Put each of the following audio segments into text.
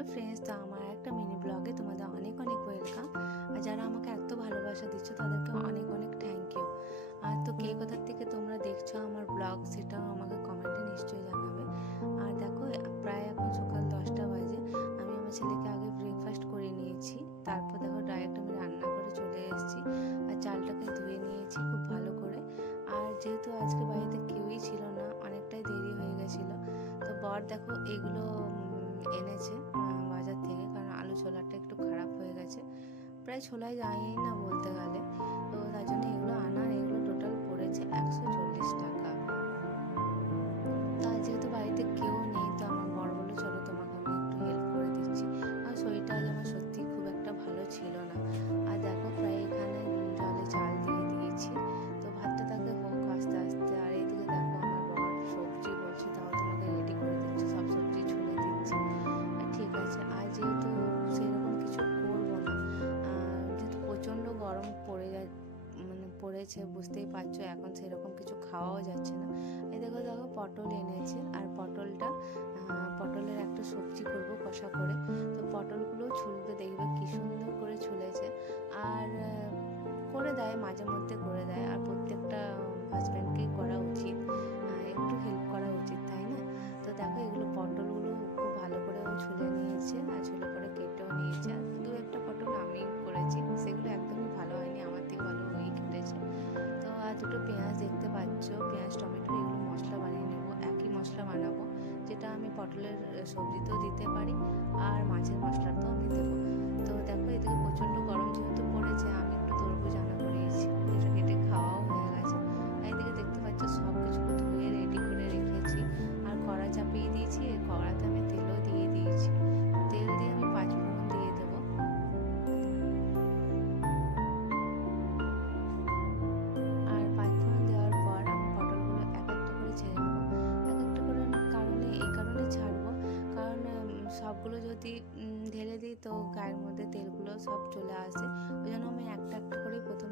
Hello friends তো আমার একটা মিনি ব্লগে তোমাদের অনেক অনেক ওয়েলকাম আর যারা আমাকে এত ভালোবাসা দিচ্ছ, তাদেরকে অনেক অনেক থ্যাংক ইউ আর তো কে কোথার থেকে তোমরা দেখছ আমার ব্লগ সেটাও আমাকে কমেন্টে নিশ্চয়ই জানাবে। আর দেখো, প্রায় এখন সকাল দশটা বাজে। আমি আমার ছেলেকে আগে ব্রেকফাস্ট করে নিয়েছি। তারপর দেখো ডাইরেক্ট আমি রান্না করে চলে এসেছি। আর চালটাকে ধুয়ে নিয়েছি খুব ভালো করে। আর যেহেতু আজকে বাড়িতে কেউই ছিল না, অনেকটাই দেরি হয়ে গেছিল। তো বর দেখো, এগুলো এনেছে। প্রায় ছোলাই যায়ই না বলতে গেলে। পড়েছে বুঝতেই পারছ, এখন সেরকম কিছু খাওয়াও যাচ্ছে না। এই দেখো দেখো, পটল এনেছে, আর পটলটা পটলের একটা সবজি করব কষা করে। তো পটলগুলো ছুলতে দেখবে কি সুন্দর করে ছুলেছে। আর করে দেয় মাঝে মধ্যে যেটা সবজি তো দিতে পারি আর মাছের মশলাটাও আমি দেবো। সবগুলো যদি ঢেলে দিই তো গায়ের মধ্যে তেলগুলো সব চলে আসে। ওই জন্য আমি একটা একটা করে প্রথমে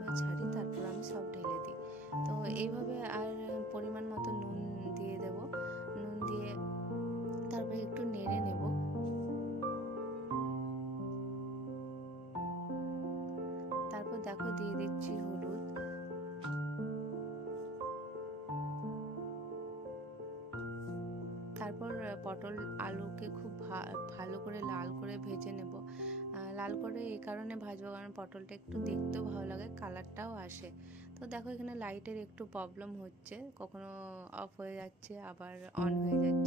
তারপর পটল আলুকে খুব ভালো করে লাল করে ভেজে নেব। লাল করে এই কারণে ভাজবো কারণ পটলটা একটু দেখতেও ভালো লাগে, কালারটাও আসে। তো দেখো এখানে লাইটের একটু প্রবলেম হচ্ছে, কখনো অফ হয়ে যাচ্ছে, আবার অন হয়ে যাচ্ছে।